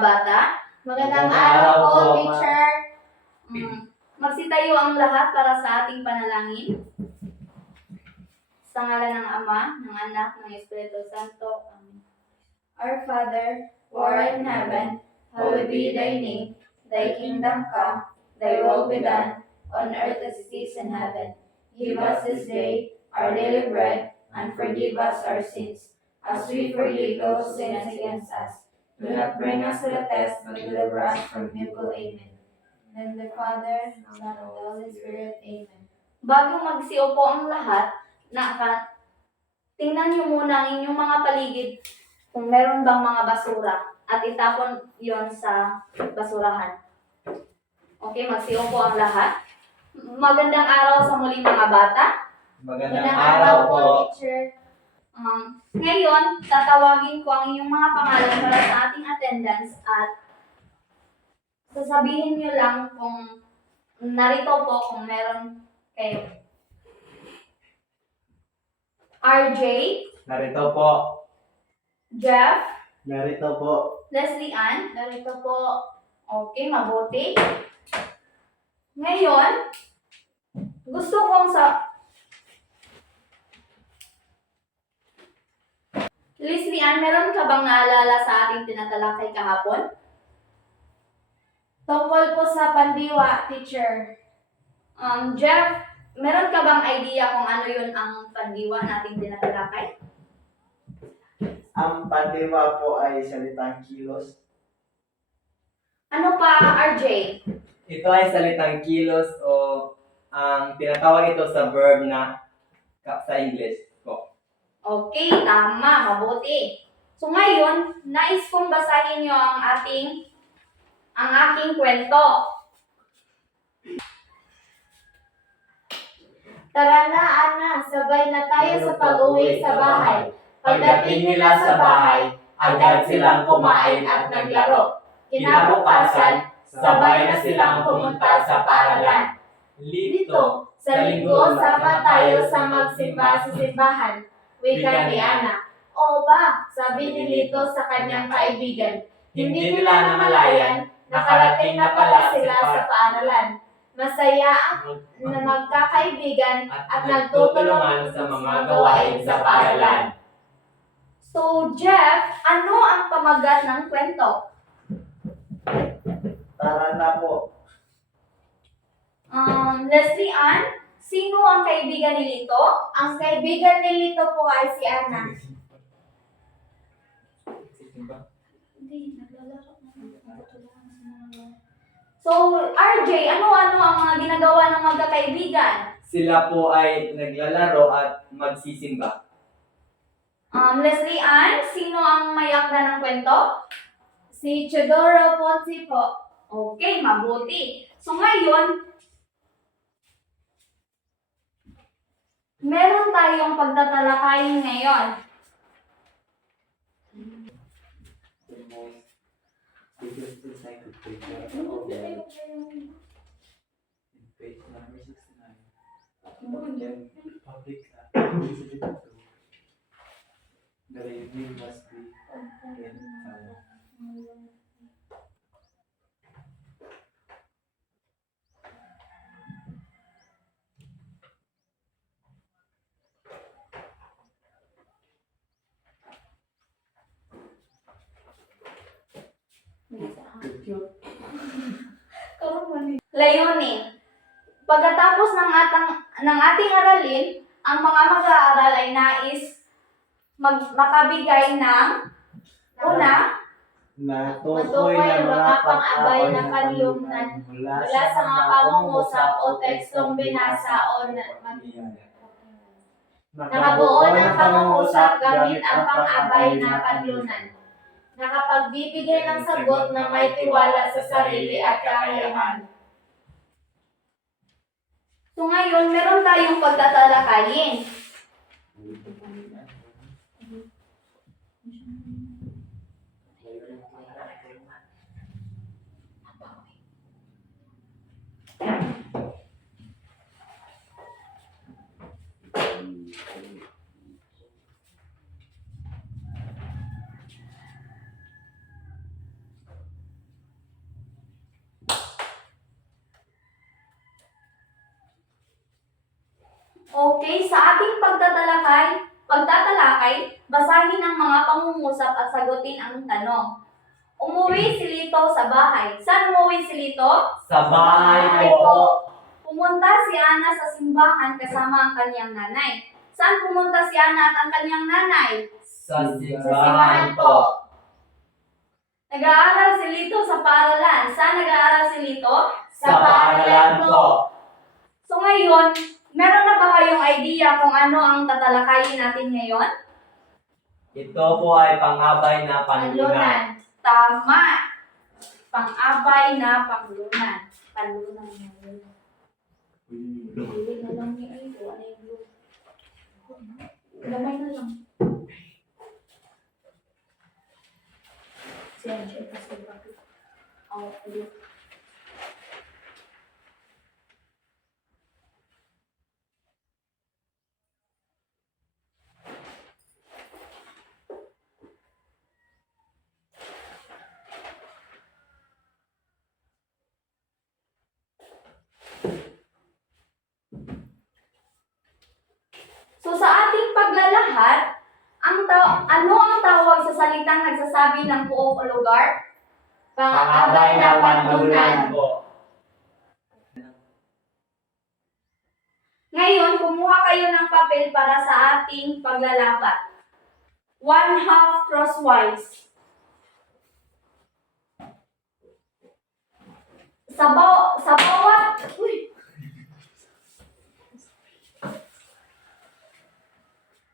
bata. Magandang araw po, teacher. Magsitayo ang lahat para sa ating panalangin. Sa ngalan ng Ama, ng Anak, ng Espiritu Santo. Amen. Our Father, who art in heaven, hallowed be thy name. Thy kingdom come, thy will be done, on earth as it is in heaven. Give us this day our daily bread, and forgive us our sins, as we forgive those who sin against us. Do not bring us to the test, but deliver us from evil. Amen. And the Father, Son, and the Holy Spirit. Amen. Bago magsiupo ang lahat, tingnan niyo muna ang inyong mga paligid kung meron bang mga basura at itapon yon sa basurahan. Okay, magsiupo ang lahat. Magandang araw sa muli mga bata. Magandang araw po, teacher. Ngayon, tatawagin ko ang inyong mga pangalan para sa ating attendance at sasabihin niyo lang kung narito po kung meron kayo. RJ, narito po. Jeff, Narito po. Leslie Ann, narito po. Okay, mabuti. Ngayon, gusto kong Leslie Ann, meron ka bang naalala sa ating tinatalakay kahapon? Tungkol po sa pandiwa, teacher. Jeff, meron ka bang idea kung ano yun ang pandiwa nating tinatalakay? Ang pandiwa po ay salitang kilos. Ano pa, RJ? Ito ay salitang kilos o ang tinatawag ito sa verb na sa English ko. Okay, tama, mabuti. So ngayon, nais kong basahin niyo ang aking kwento. Tara na, Ana, sabay na tayo sa pag-uwi sa bahay. Pagdating nila sa bahay, agad silang kumain at naglaro. Kinabukasan, sabay na silang pumunta sa paaralan. Dito, sa linggo, sama tayo sa magsimba sa simbahan. Wika ni Ana. O ba, sabi ni Lito sa kanyang kaibigan. Hindi nila namalayan, nakarating na pala sila sa paaralan. Masaya na magkakaibigan at nagtutulungan sa mga gawain sa paaralan. So, Jeff, ano ang pamagat ng kwento? Tara na po. Leslie Ann, sino ang kaibigan ni Lito? Ang kaibigan ni Lito po ay si Ana. Hindi, naglalaro na. So, RJ, ano-ano ang mga ginagawa ng magkakaibigan? Sila po ay naglalaro at magsisimba. Leslie Ann, sino ang may akda ng kwento? Si Chodoro Ponzi po. Okay, mabuti. So ngayon, meron tayong pagtatalakayin ngayon. The evening must be Layunin. Pagkatapos ng ating aralin, ang mga mag-aaral ay nais makabigay ng una, natukoy na mga pang-abay na kanlungan mula sa mga pangungusap o tekstong binasa o nakabuo ng pangungusap gamit ang pang-abay na kanlunan. Nakapagbibigay ng sagot na may tiwala sa sarili at kakayahan. So ngayon, meron tayong pagtatalakayin. Okay, sa ating pagtatalakay, basahin ang mga pangungusap at sagutin ang tanong. Umuwi si Lito sa bahay. Saan umuwi si Lito? Sa bahay po. Pumunta si Ana sa simbahan kasama ang kanyang nanay. Saan pumunta si Ana at ang kanyang nanay? Sa Sa simbahan po. Nag-aaral si Lito sa paaralan. Saan nag-aaral si Lito? Sa paaralan po. So ngayon, meron na ba kayong idea kung ano ang tatalakayin natin ngayon? Ito po ay pang-abay na panlunan. Tama. Pang-abay na panglunan. Panlunan na yun. Hindi na lang niya ay ito. Ano yung blue? Gamay na lang. Siya, kasi bakit? Blue. So sa ating paglalahad, ano ang tawag sa salitang nagsasabi ng buo o lugar? Pang-abay na panlunan po. Ngayon, kumuha kayo ng papel para sa ating paglalapat. 1/2 crosswise. Sa bawat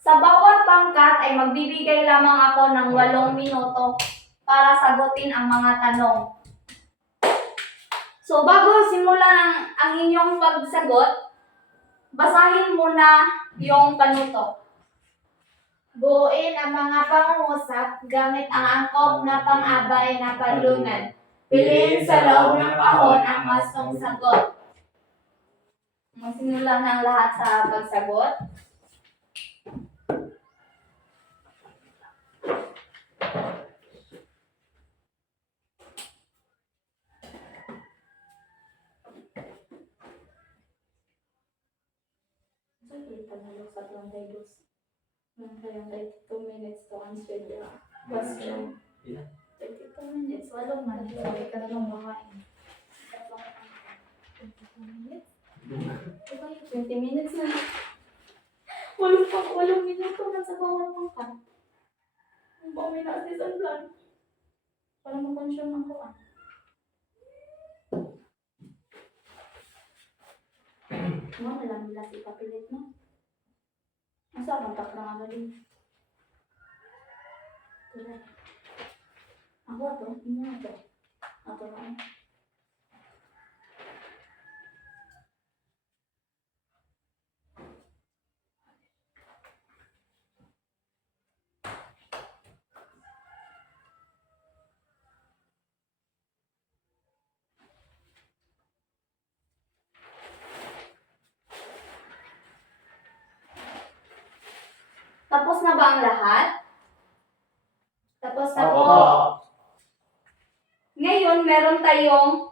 Sa bawat pangkat ay magbibigay lamang ako ng 8 minuto para sagutin ang mga tanong. So bago simulan ang inyong pagsagot, basahin muna yung panuto. Buuin ang mga pangungusap gamit ang angkop na pang-abay na panlunan. Piliin sa loob ng kahon ang mastong sagot. Magsimula ng lahat sa pagsagot. Sa 32 minutes to answer the question. 32 minutes, walang man. Sabi ka na lang makain. 20 minutes na. Walang minuto na sa bawat pangkat. Ang bawin na si Sanlan. Para makonsyum ang kuwan. Mo na lang nila si papilit no? Asa ang tak na din? Tara. Ako ato, imo ato. Ato na. Tapos na ba ang lahat? Tapos na po. Ngayon, meron tayong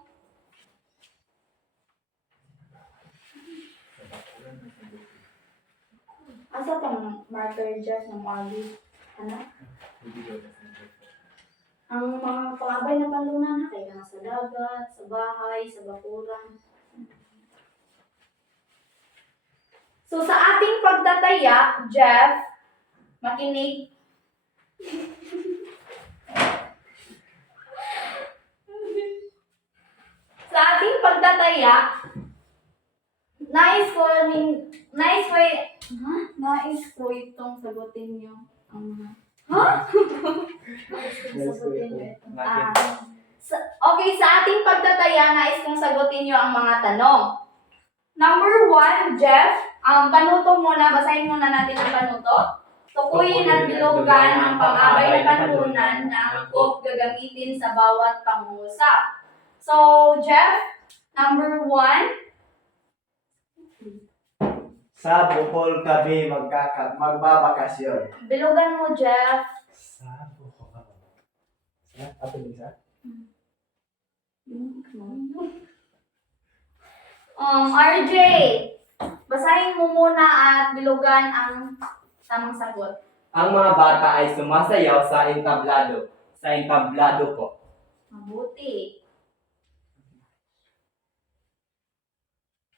asa tong marker Jeff ng Marley? Ano? Ang mga pangabay na panlunan na kaya sa dagat, sa bahay, sa bakuran. So sa ating pagtataya, Jeff, makinig. Sa ating pagtataya, nais ko itong sagutin niyo ang mga sagutin niyo itong okay, sa ating pagtataya, nais kong sagutin niyo ang mga tanong. Number 1, Jeff, panuto muna, basahin muna natin ang panuto. Tukuyin at bilugan ang pang-abay na panlunan na angkop gagamitin sa bawat pangungusap. So, Jeff, number 1. Sa Bohol kami magbabakasyon. Bilugan mo, Jeff. Sa Bohol. Ato din sa? RJ, Basahin mo muna at bilugan ang tamang sagot. Ang mga bata ay sumasayaw sa entablado. Sa entablado po. Mabuti.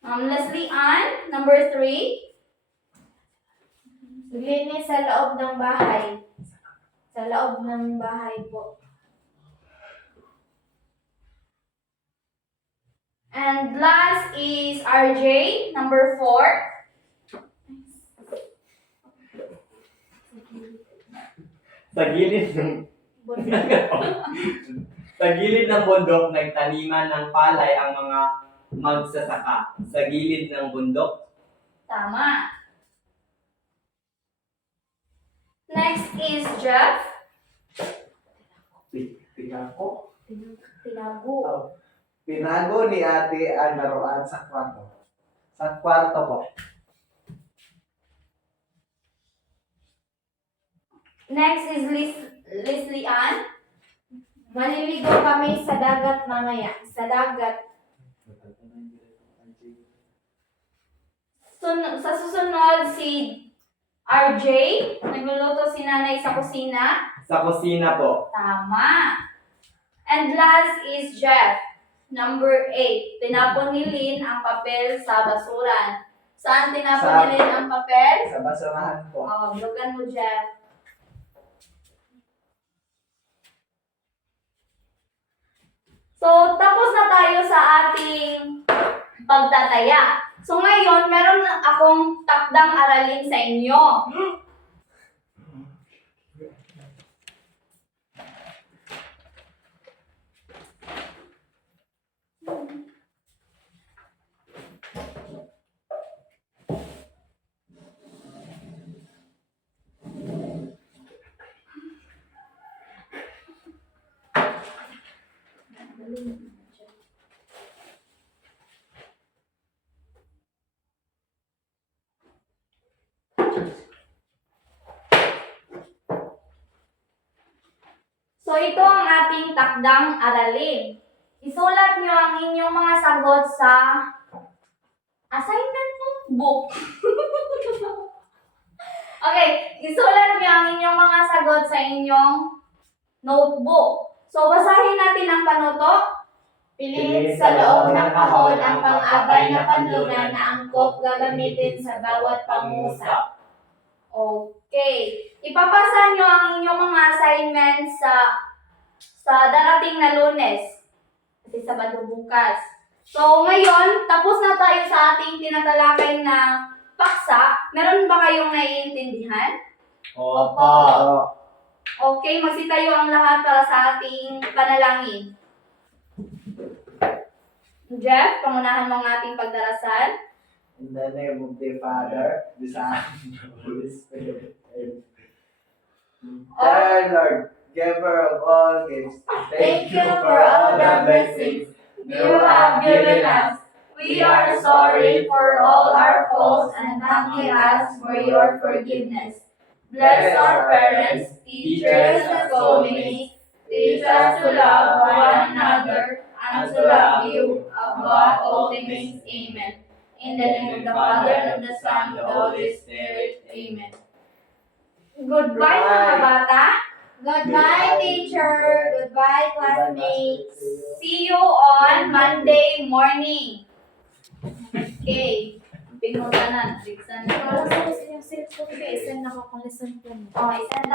Leslie Ann, number 3. Linis sa loob ng bahay. Sa loob ng bahay po. And last is RJ, number 4. Sa gilid ng sa gilid ng bundok nagtaniman ng palay ang mga magsasaka. Sa gilid ng bundok. Tama. Next is Jeff. Pinako. Tinago. Oh. Pinago ni ate ang laruan sa kwarto. Sa kwarto po. Next is Leslie Ann. Maliligo kami sa dagat mamaya. Sa dagat. Sa susunod, si RJ. Nagluluto si nanay sa kusina. Sa kusina po. Tama. And last is Jeff. Number 8. Tinapon ni Lynn ang papel sa basuran. Saan tinapon ni Lynn ang papel? Sa basurahan po. Blogan mo, Jeff. So, tapos na tayo sa ating pagtataya. So, ngayon, meron akong takdang aralin sa inyo. So, ito ang ating takdang aralin. Isulat nyo ang inyong mga sagot sa assignment book. Okay, isulat nyo ang inyong mga sagot sa inyong notebook. So, basahin natin ang panuto. Pilit sa loob ng kahon ang pang-abay na panlunan na angkop gagamitin sa bawat pangusap. Okay. Ipapasa nyo ang inyong mga assignments sa darating na Lunes. Kasi Sabado bukas. So, ngayon, tapos na tayo sa ating tinatalakay na paksa. Meron ba kayong naiintindihan? Opo. Okay, magsitayo ang lahat para sa ating panalangin. Jeff, pangunahan mo ang ating pagdarasal. In the name of the Father, the Son, and the Holy Spirit. Amen. Dear Lord, giver of all gifts, Thank you for all the blessings you have given us. We are sorry for all our faults and thanking us for your forgiveness. Bless our parents, teachers, and schoolmates. Teach us to love one another and to love you above all things. Amen. In the name of the Father, and of the Son, and of the Holy Spirit. Amen. Goodbye, mga bata. Goodbye, teacher. Goodbye, classmates. See you on Monday morning. Okay. Pinutanan. Fixan na. Send ako kung lesson ko. Oh, isend